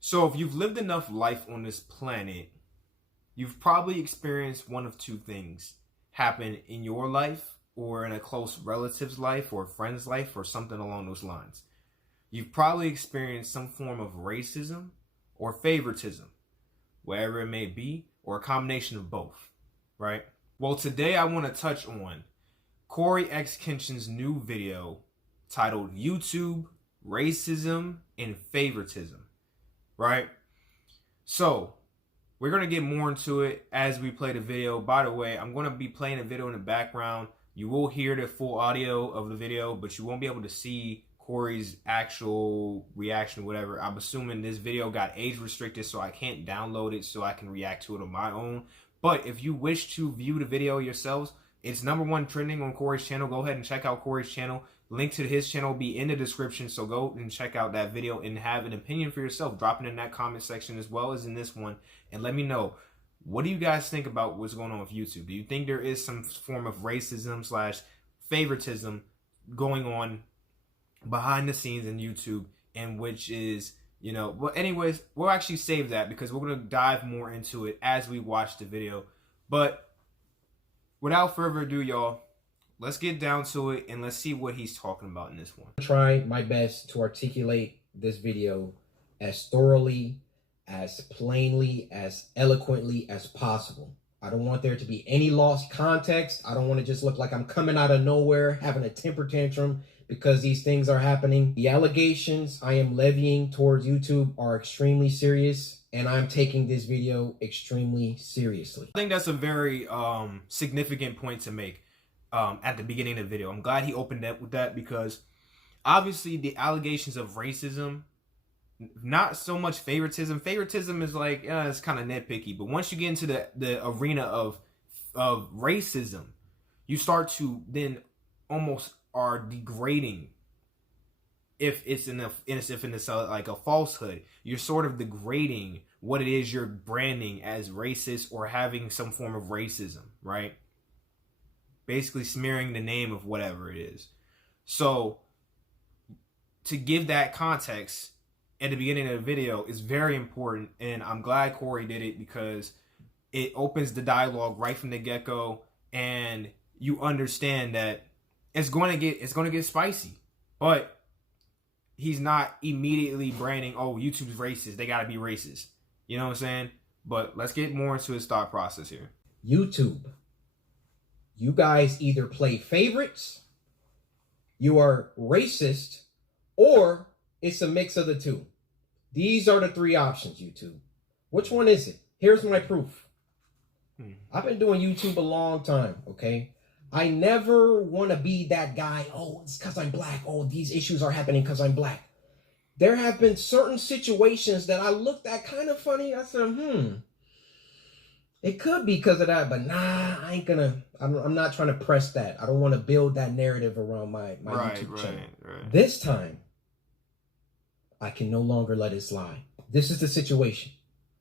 So if you've lived enough life on this planet, you've probably experienced one of two things happen in your life or in a close relative's life or a friend's life or something along those lines. You've probably experienced some form of racism or favoritism, wherever it may be, or a combination of both, right? Well, today I want to touch on CoryxKenshin's new video titled YouTube, Racism, and Favoritism, right? So, we're going to get more into it as we play the video. By the way, I'm going to be playing a video in the background. You will hear the full audio of the video, but you won't be able to see Cory's actual reaction or whatever. I'm assuming this video got age restricted, so I can't download it so I can react to it on my own. But if you wish to view the video yourselves, it's #1 trending on Cory's channel. Go ahead and check out Cory's channel. Link to his channel will be in the description, so go and check out that video and have an opinion for yourself. Drop it in that comment section as well as in this one, and let me know, what do you guys think about what's going on with YouTube? Do you think there is some form of racism / favoritism going on behind the scenes in YouTube, and which is, you know, well, anyways, we'll actually save that because we're going to dive more into it as we watch the video. But without further ado, y'all, let's get down to it and let's see what he's talking about in this one. Try my best to articulate this video as thoroughly, as plainly, as eloquently as possible. I don't want there to be any lost context. I don't want to just look like I'm coming out of nowhere, having a temper tantrum because these things are happening. The allegations I am levying towards YouTube are extremely serious, and I'm taking this video extremely seriously. I think that's a very significant point to make at the beginning of the video. I'm glad he opened up with that because obviously the allegations of racism, not so much favoritism. Favoritism is like, it's kind of nitpicky. But once you get into the arena of racism, you start to then almost are degrading. If it's like a falsehood, you're sort of degrading what it is you're branding as racist or having some form of racism, right? Basically smearing the name of whatever it is. So to give that context at the beginning of the video is very important, and I'm glad Cory did it because it opens the dialogue right from the get-go, and you understand that it's going to get spicy, but he's not immediately branding, oh, YouTube's racist, they got to be racist. You know what I'm saying? But let's get more into his thought process here. YouTube, you guys either play favorites, you are racist, or it's a mix of the two. These are the three options, YouTube. Which one is it? Here's my proof. I've been doing YouTube a long time, okay? I never want to be that guy, oh, it's because I'm black. Oh, these issues are happening because I'm black. There have been certain situations that I looked at kind of funny. I said, it could be because of that, but nah, I'm not trying to press that. I don't want to build that narrative around my YouTube channel. Right. This time, I can no longer let it slide. This is the situation.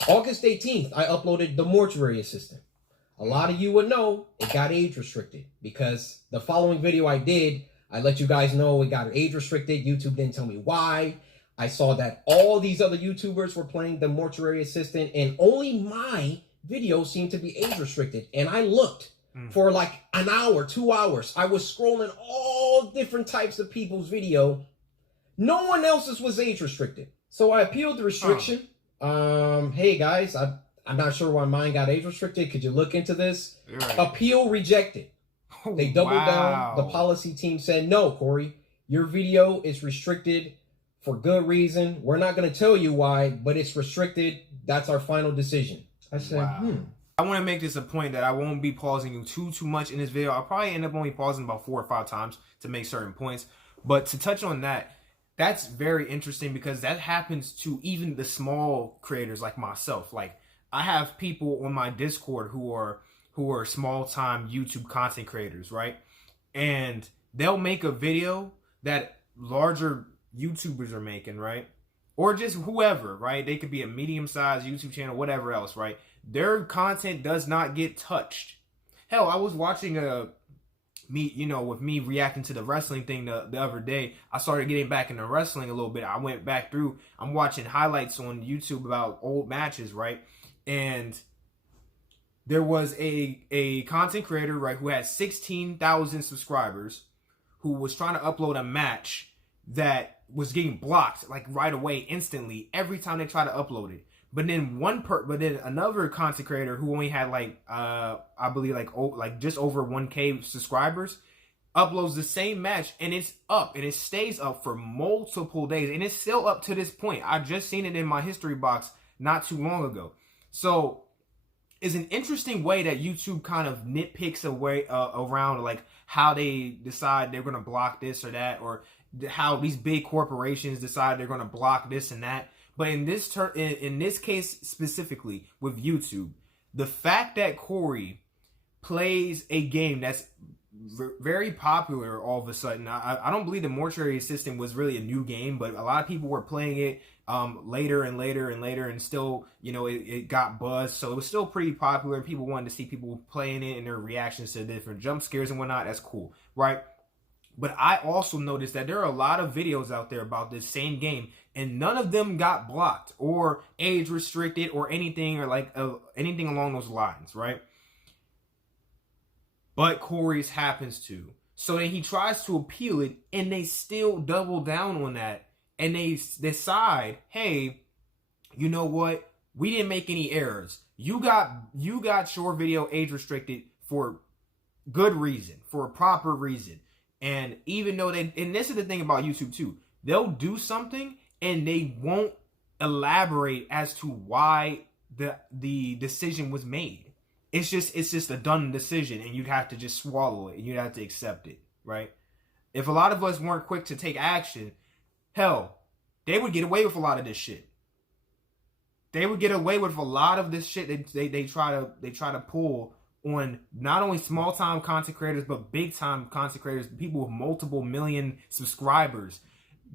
August 18th, I uploaded The Mortuary Assistant. A lot of you would know it got age restricted because the following video I did, I let you guys know it got age restricted. YouTube didn't tell me why. I saw that all these other YouTubers were playing The Mortuary Assistant and only my video seemed to be age restricted. And I looked for like an hour, 2 hours. I was scrolling all different types of people's video. No one else's was age restricted. So I appealed the restriction. Hey guys, I'm not sure why mine got age restricted. Could you look into this? Right. Appeal rejected. They doubled down. The policy team said, no, Cory, your video is restricted for good reason. We're not going to tell you why, but it's restricted. That's our final decision. I said, I want to make this a point that I won't be pausing you too much in this video. I'll probably end up only pausing about 4 or 5 times to make certain points. But to touch on that, that's very interesting because that happens to even the small creators like myself. Like, I have people on my Discord who are small-time YouTube content creators, right? And they'll make a video that larger YouTubers are making, right? Or just whoever, right? They could be a medium-sized YouTube channel, whatever else, right? Their content does not get touched. Hell, I was watching me, you know, with me reacting to the wrestling thing the other day, I started getting back into wrestling a little bit. I went back through, I'm watching highlights on YouTube about old matches, right? And there was a content creator, right, who had 16,000 subscribers, who was trying to upload a match that was getting blocked like right away, instantly, every time they try to upload it. But then another content creator who only had like I believe like just over 1K subscribers uploads the same match, and it's up, and it stays up for multiple days, and it's still up to this point. I just seen it in my history box not too long ago. So it's an interesting way that YouTube kind of nitpicks around like how they decide they're going to block this or that, or how these big corporations decide they're going to block this and that. But in this case specifically with YouTube, the fact that Cory plays a game that's very popular all of a sudden. I don't believe the Mortuary Assistant was really a new game, but a lot of people were playing it later and later and later, and still, you know, it got buzzed. So it was still pretty popular, and people wanted to see people playing it and their reactions to different jump scares and whatnot. That's cool, right? But I also noticed that there are a lot of videos out there about this same game, and none of them got blocked or age restricted or anything, or like anything along those lines, right? But Cory's happens to. So then he tries to appeal it, and they still double down on that. And they decide, hey, you know what? We didn't make any errors. You got your video age restricted for good reason, for a proper reason. And even though and this is the thing about YouTube too, they'll do something and they won't elaborate as to why the decision was made. It's just a done decision, and you'd have to just swallow it, and you'd have to accept it, right? If a lot of us weren't quick to take action, hell, they would get away with a lot of this shit. They would get away with a lot of this shit they try to pull on not only small time content creators, but big time content creators, people with multiple million subscribers,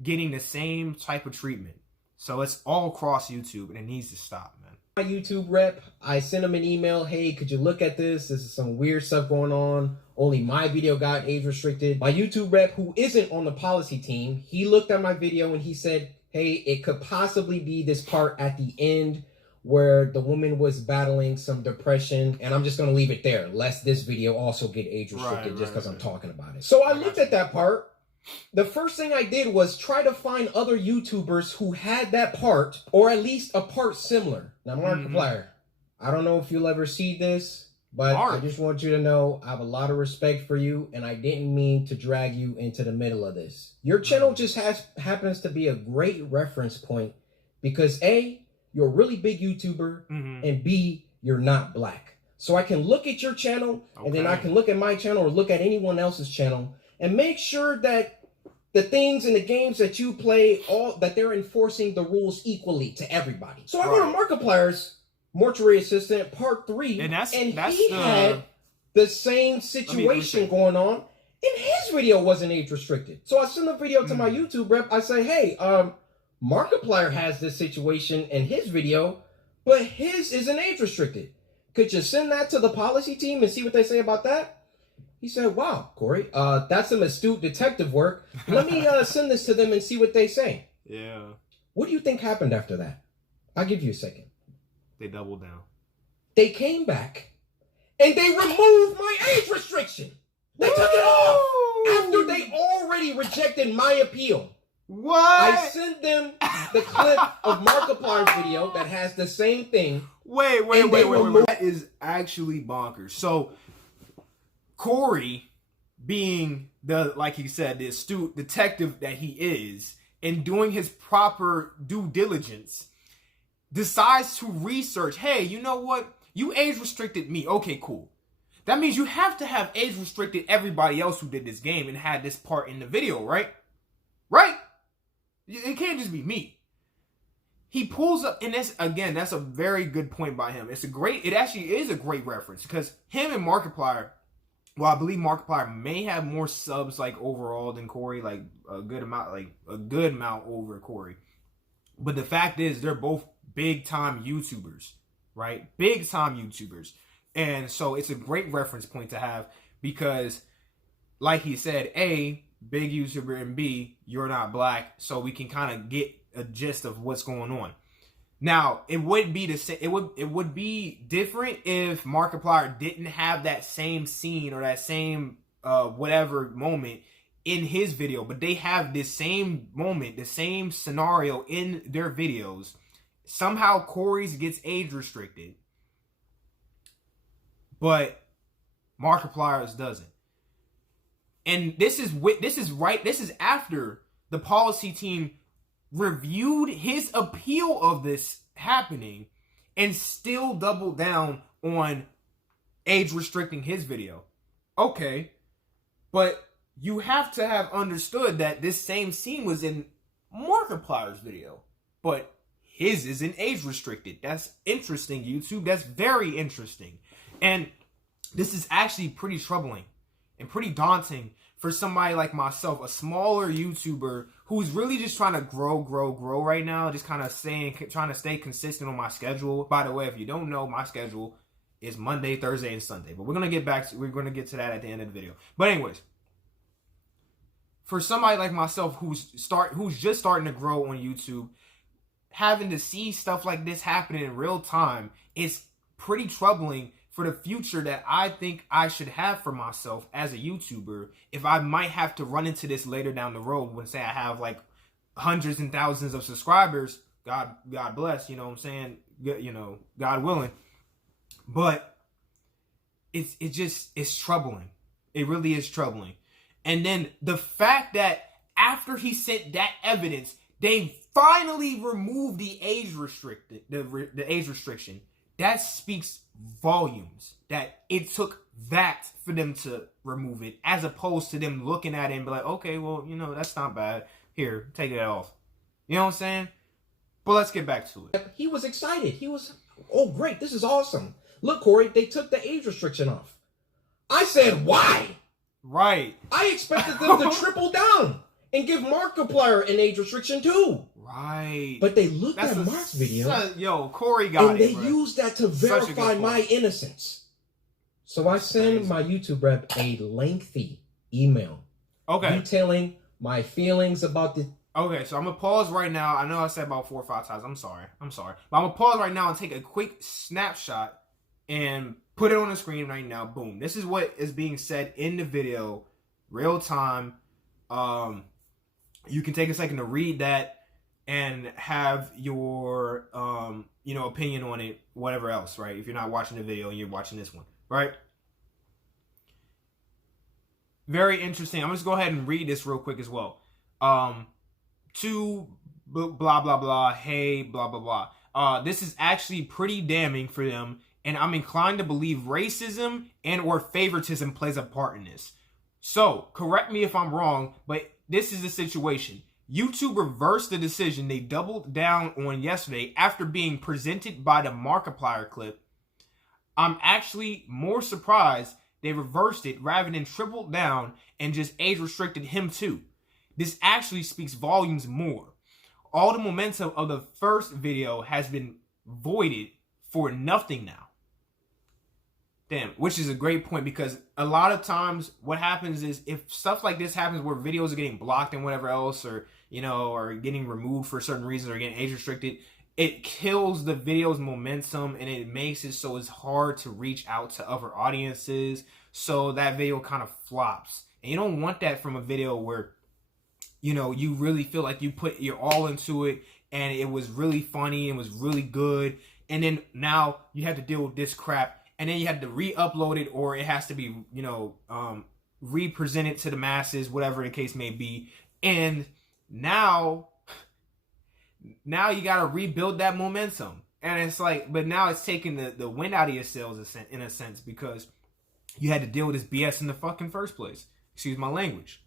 getting the same type of treatment. So it's all across YouTube, and it needs to stop, man. My YouTube rep, I sent him an email. Hey, could you look at this? This is some weird stuff going on. Only my video got age restricted. My YouTube rep, who isn't on the policy team, he looked at my video and he said, hey, it could possibly be this part at the end where the woman was battling some depression. And I'm just going to leave it there, lest this video also get age restricted just because I'm talking about it. So I looked at that part. The first thing I did was try to find other YouTubers who had that part, or at least a part similar. Now, Markiplier, I don't know if you'll ever see this, but I just want you to know I have a lot of respect for you, and I didn't mean to drag you into the middle of this. Your channel just happens to be a great reference point because A, you're a really big YouTuber, and B, you're not black. So I can look at your channel, and then I can look at my channel or look at anyone else's channel and make sure that the things in the games that you play, that they're enforcing the rules equally to everybody. So I go to Markiplier's Mortuary Assistant Part 3, and he had the same situation going on, and his video wasn't age restricted. So I send the video to my YouTube rep. I say, hey, Markiplier has this situation in his video, but his isn't age restricted. Could you send that to the policy team and see what they say about that? He said, wow, Cory, that's some astute detective work. Let me send this to them and see what they say. Yeah. What do you think happened after that? I'll give you a second. They doubled down. They came back and they removed my age restriction. They took it off after they already rejected my appeal. What? I sent them the clip of Markiplier's video that has the same thing. Wait. That is actually bonkers. So Cory, being like he said, the astute detective that he is, and doing his proper due diligence, decides to research, hey, you know what? You age restricted me. Okay, cool. That means you have to have age restricted everybody else who did this game and had this part in the video, right? Right? It can't just be me. He pulls up, and that's a very good point by him. It actually is a great reference, because him and Markiplier, well, I believe Markiplier may have more subs like overall than Cory, like a good amount over Cory. But the fact is, they're both big time YouTubers, right? Big time YouTubers. And so it's a great reference point to have, because like he said, A, big YouTuber, and B, you're not black, so we can kind of get a gist of what's going on. Now, it would be the same. It would be different if Markiplier didn't have that same scene or that same whatever moment in his video, but they have this same moment, the same scenario in their videos. Somehow Cory's gets age restricted, but Markiplier's doesn't. And this is after the policy team reviewed his appeal of this happening and still doubled down on age restricting his video. Okay, but you have to have understood that this same scene was in Markiplier's video, but his isn't age restricted. That's interesting, YouTube. That's very interesting. And this is actually pretty troubling and pretty daunting for somebody like myself, a smaller YouTuber who's really just trying to grow right now, just kind of trying to stay consistent on my schedule. By the way, if you don't know, my schedule is Monday, Thursday, and Sunday. But we're gonna get to that at the end of the video. But anyways, for somebody like myself who's just starting to grow on YouTube, having to see stuff like this happening in real time is pretty troubling for the future that I think I should have for myself as a YouTuber, if I might have to run into this later down the road when, say, I have like hundreds and thousands of subscribers. God bless, you know what I'm saying? You know, God willing. But it's troubling. It really is troubling. And then the fact that after he sent that evidence, they finally removed the age restriction. That speaks volumes that it took that for them to remove it, as opposed to them looking at it and be like, okay, well, you know, that's not bad. Here, take it off. You know what I'm saying? But let's get back to it. He was excited. He was, oh, great. This is awesome. Look, Cory, they took the age restriction off. I said, why? Right. I expected them to triple down and give Markiplier an age restriction too. Right. But they looked at Mark's video. Yo, Cory got and they used that to verify my innocence. So I send my YouTube rep a lengthy email. Okay. Detailing my feelings about the... Okay, so I'm going to pause right now. I know I said about 4 or 5 times. I'm sorry. But I'm going to pause right now and take a quick snapshot and put it on the screen right now. Boom. This is what is being said in the video. Real time. You can take a second to read that and have your, opinion on it, whatever else, right? If you're not watching the video and you're watching this one, right? Very interesting. I'm just going to go ahead and read this real quick as well. To blah, blah, blah, hey, blah, blah, blah. This is actually pretty damning for them, and I'm inclined to believe racism and or favoritism plays a part in this. So, correct me if I'm wrong, but this is the situation. YouTube reversed the decision they doubled down on yesterday after being presented by the Markiplier clip. I'm actually more surprised they reversed it rather than tripled down and just age restricted him too. This actually speaks volumes more. All the momentum of the first video has been voided for nothing now. Damn, which is a great point, because a lot of times what happens is if stuff like this happens where videos are getting blocked and whatever else, or, or getting removed for certain reasons or getting age restricted, it kills the video's momentum and it makes it so it's hard to reach out to other audiences. So that video kind of flops. And you don't want that from a video where, you really feel like you put your all into it and it was really funny and was really good. And then now you have to deal with this crap. And then you have to re-upload it, or it has to be, re-presented to the masses, whatever the case may be. And now you got to rebuild that momentum. And it's like, but now it's taking the wind out of your sails in a sense, because you had to deal with this BS in the fucking first place. Excuse my language.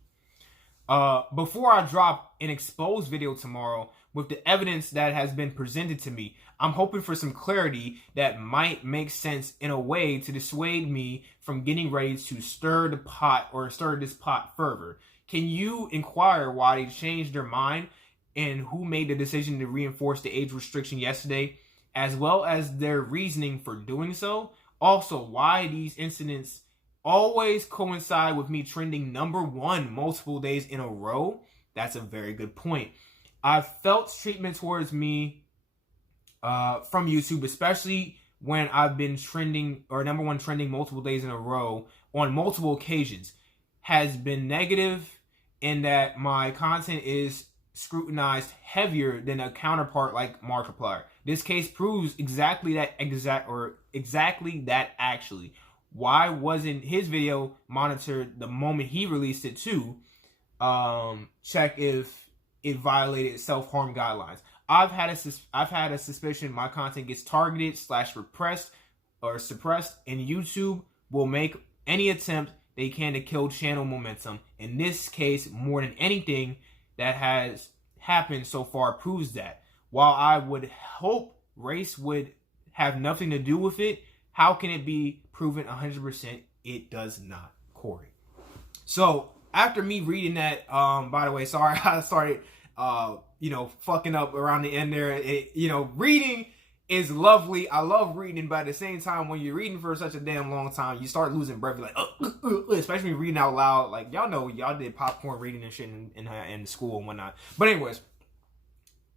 Before I drop an exposed video tomorrow with the evidence that has been presented to me, I'm hoping for some clarity that might make sense in a way to dissuade me from getting ready to stir this pot further. Can you inquire why they changed their mind and who made the decision to reinforce the age restriction yesterday, as well as their reasoning for doing so? Also, why these incidents always coincide with me trending #1 multiple days in a row? That's a very good point. I've felt treatment towards me from YouTube, especially when I've been trending or #1 trending multiple days in a row on multiple occasions, has been negative in that my content is scrutinized heavier than a counterpart like Markiplier. This case proves exactly that actually. Why wasn't his video monitored the moment he released it too? Check if it violated self-harm guidelines. I've had a suspicion my content gets targeted / repressed or suppressed, and YouTube will make any attempt they can to kill channel momentum. In this case, more than anything that has happened so far proves that. While I would hope race would have nothing to do with it, how can it be proven 100%? It does not, Cory. So after me reading that, by the way, sorry I started fucking up around the end there. Reading is lovely. I love reading, but at the same time, when you're reading for such a damn long time, you start losing breath. You're like, especially reading out loud. Like, y'all know, y'all did popcorn reading and shit in school and whatnot. But anyways,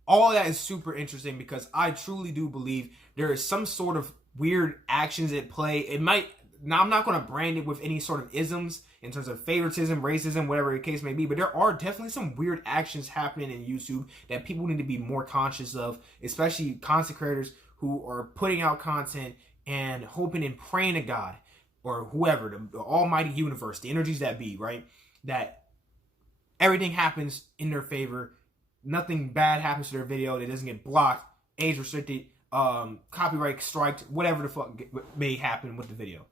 all of that is super interesting because I truly do believe there is some sort of weird actions at play. It might, now I'm not going to brand it with any sort of isms in terms of favoritism, racism, whatever the case may be, but there are definitely some weird actions happening in YouTube that people need to be more conscious of, especially content creators who are putting out content and hoping and praying to God or whoever, the almighty universe, the energies that be, right? That everything happens in their favor. Nothing bad happens to their video. That doesn't get blocked, age restricted, copyright striked, whatever the fuck may happen with the video.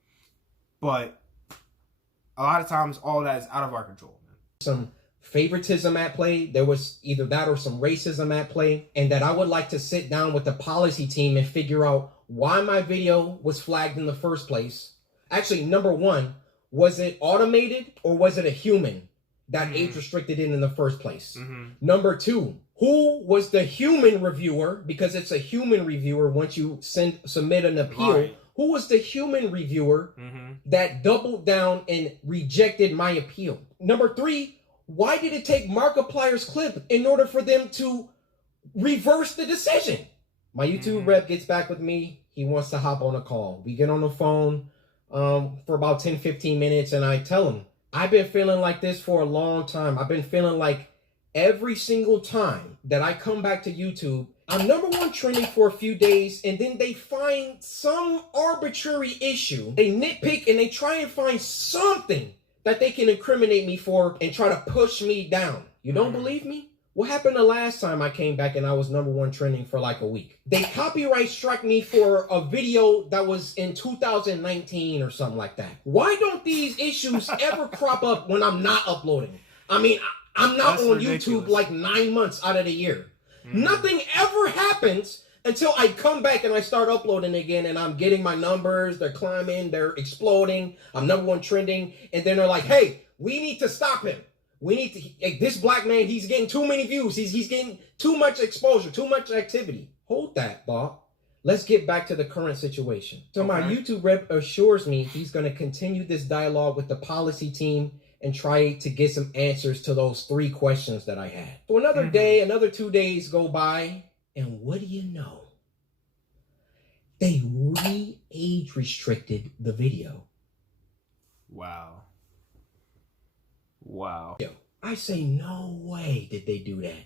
But a lot of times, all that is out of our control. Some favoritism at play. There was either that or some racism at play. And that I would like to sit down with the policy team and figure out why my video was flagged in the first place. Actually, #1, was it automated or was it a human that age restricted it in the first place? #2, who was the human reviewer? Because it's a human reviewer once you submit an appeal. Right. Who was the human reviewer that doubled down and rejected my appeal? #3, why did it take Markiplier's clip in order for them to reverse the decision? My YouTube rep gets back with me. He wants to hop on a call. We get on the phone for about 10-15 minutes, and I tell him, I've been feeling like this for a long time. I've been feeling like every single time that I come back to YouTube, I'm #1 trending for a few days, and then they find some arbitrary issue. They nitpick and they try and find something that they can incriminate me for and try to push me down. You don't believe me? What happened the last time I came back and I was #1 trending for like a week? They copyright struck me for a video that was in 2019 or something like that. Why don't these issues ever crop up when I'm not uploading? I mean, I'm not on YouTube like 9 months out of the year. Nothing ever happens until I come back and I start uploading again, and I'm getting my numbers, they're climbing, they're exploding, I'm #1 trending, and then they're like, hey, we need to stop him. We need to, this black man, he's getting too many views, he's getting too much exposure, too much activity. Hold that, Bob. Let's get back to the current situation. So my YouTube rep assures me he's going to continue this dialogue with the policy team and try to get some answers to those 3 questions that I had. So another day, another 2 days go by, and what do you know? They re-age restricted the video. Wow. Wow. I say, no way did they do that.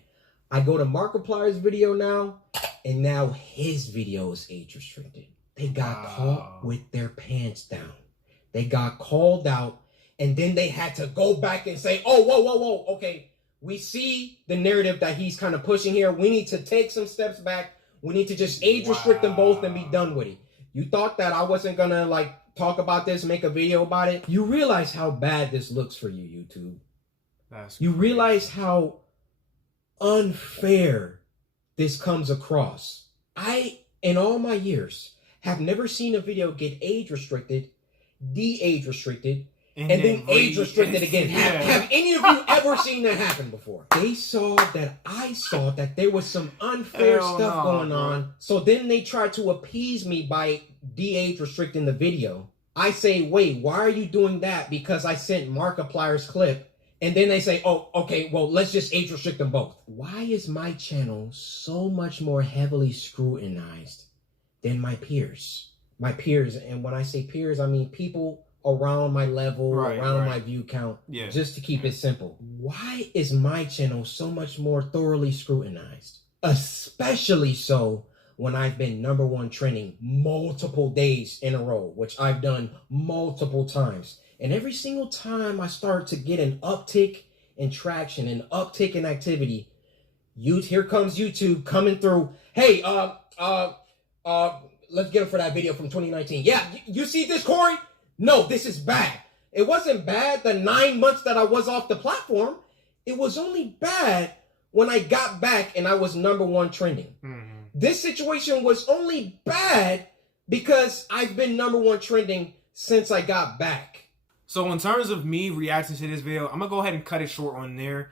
I go to Markiplier's video now, and now his video is age restricted. They got caught with their pants down. They got called out. And then they had to go back and say, oh, whoa. Okay, we see the narrative that he's kind of pushing here. We need to take some steps back. We need to just age restrict them both and be done with it. You thought that I wasn't going to like talk about this, make a video about it? You realize how bad this looks for you, YouTube. You realize how unfair this comes across. I, in all my years, have never seen a video get age restricted, de-age restricted, and then age restricted again. Have any of you ever seen that happen before? They saw that I saw that there was some unfair stuff going on. So then they tried to appease me by de-age restricting the video. I say, wait, why are you doing that? Because I sent Markiplier's clip. And then they say, oh, okay, well, let's just age restrict them both. Why is my channel so much more heavily scrutinized than my peers? My peers, and when I say peers, I mean people around my level, around my view count, just to keep it simple. Why is my channel so much more thoroughly scrutinized? Especially so when I've been #1 trending multiple days in a row, which I've done multiple times. And every single time I start to get an uptick in traction, an uptick in activity, here comes YouTube coming through. Hey, let's get him for that video from 2019. Yeah, you see this, Cory? No, this is bad. It wasn't bad the 9 months that I was off the platform. It was only bad when I got back and I was #1 trending. This situation was only bad because I've been #1 trending since I got back. So in terms of me reacting to this video, I'm going to go ahead and cut it short on there.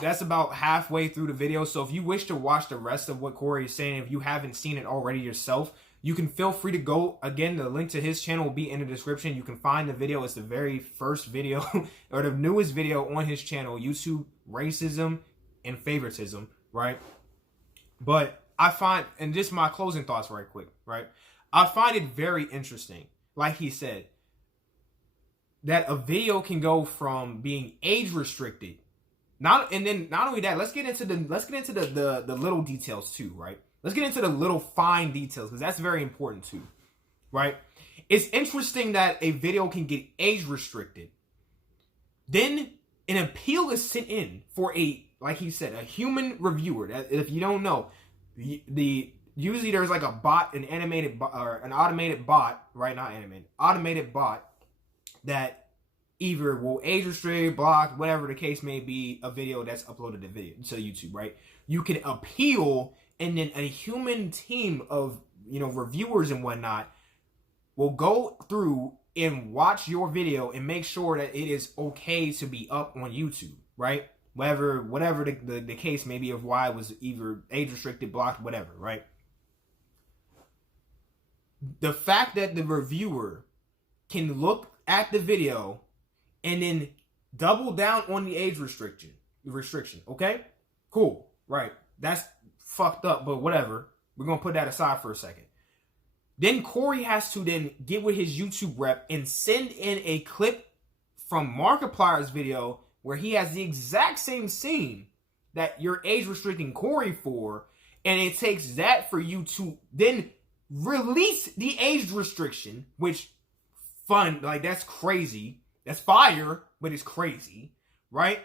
That's about halfway through the video. So if you wish to watch the rest of what Cory is saying, if you haven't seen it already yourself, you can feel free to go. Again, the link to his channel will be in the description. You can find the video. It's the very first video or the newest video on his channel, YouTube Racism and Favoritism, right? But I find, and just my closing thoughts right quick, right? I find it very interesting, like he said, that a video can go from being age restricted, not only that, let's get into the little details too, right? Let's get into the little fine details because that's very important too, right? It's interesting that a video can get age restricted. Then an appeal is sent in for like he said, a human reviewer. If you don't know, usually there's like a bot, an animated bot, or an automated bot, right? Not animated, automated bot that either will age restrict, block, whatever the case may be, a video that's uploaded to YouTube, right? You can appeal, and then a human team of reviewers and whatnot will go through and watch your video and make sure that it is okay to be up on YouTube, right? Whatever the case may be of why it was either age restricted, blocked, whatever, right? The fact that the reviewer can look at the video and then double down on the age restriction, okay? Cool, right? That's fucked up, but whatever. We're gonna put that aside for a second. Then Cory has to then get with his YouTube rep and send in a clip from Markiplier's video where he has the exact same scene that you're age restricting Cory for, and it takes that for you to then release the age restriction, which like that's crazy. That's fire, but it's crazy, right?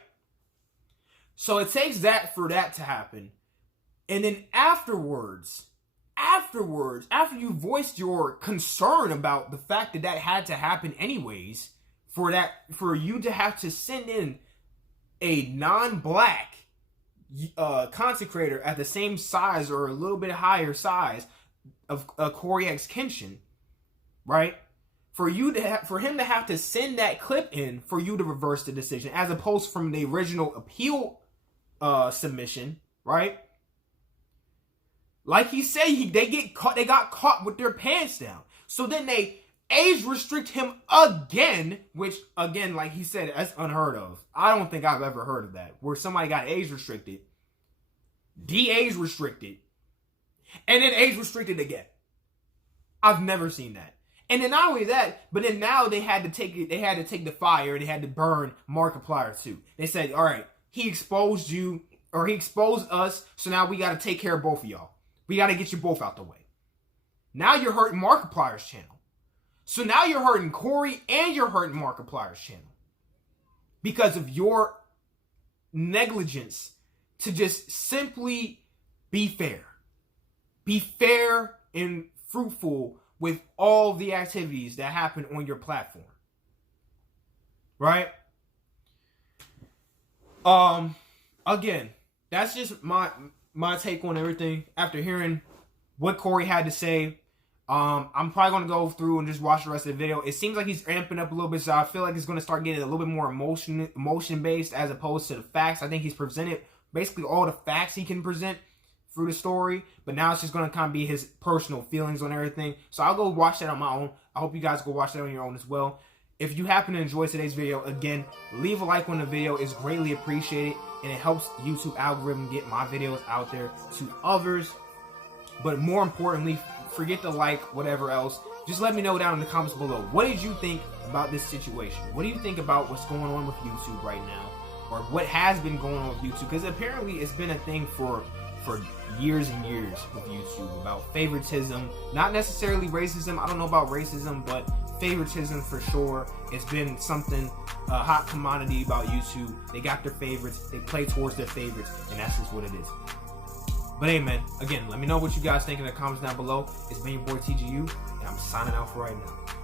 So it takes that for that to happen. And then afterwards, after you voiced your concern about the fact that that had to happen anyways, for you to have to send in a non-black content creator at the same size or a little bit higher size of CoryxKenshin, right? For him to have to send that clip in for you to reverse the decision, as opposed from the original appeal submission, right? Like he said, they got caught with their pants down. So then they age restrict him again, which again, like he said, that's unheard of. I don't think I've ever heard of that, where somebody got age restricted, de-age restricted, and then age restricted again. I've never seen that. And then not only that, but then now they had to take the fire, they had to burn Markiplier too. They said, all right, he exposed you, or he exposed us, so now we got to take care of both of y'all. We got to get you both out the way. Now you're hurting Markiplier's channel. So now you're hurting Cory and you're hurting Markiplier's channel. Because of your negligence to just simply be fair. Be fair and fruitful with all the activities that happen on your platform. Right? Again, that's just my take on everything. After hearing what Cory had to say, I'm probably going to go through and just watch the rest of the video. It seems like he's amping up a little bit, so I feel like it's going to start getting a little bit more emotion-based as opposed to the facts. I think he's presented basically all the facts he can present through the story, but now it's just going to kind of be his personal feelings on everything. So I'll go watch that on my own. I hope you guys go watch that on your own as well. If you happen to enjoy today's video, again, leave a like on the video. It's greatly appreciated, and it helps YouTube algorithm get my videos out there to others. But more importantly, forget to like, whatever else. Just let me know down in the comments below. What did you think about this situation? What do you think about what's going on with YouTube right now? Or what has been going on with YouTube? Because apparently it's been a thing for years and years with YouTube about favoritism. Not necessarily racism. I don't know about racism, but favoritism for sure. It's been something, a hot commodity about YouTube. They got their favorites. They play towards their favorites. And that's just what it is. But hey, man, again, let me know what you guys think in the comments down below. It's been your boy TGU, and I'm signing out for right now.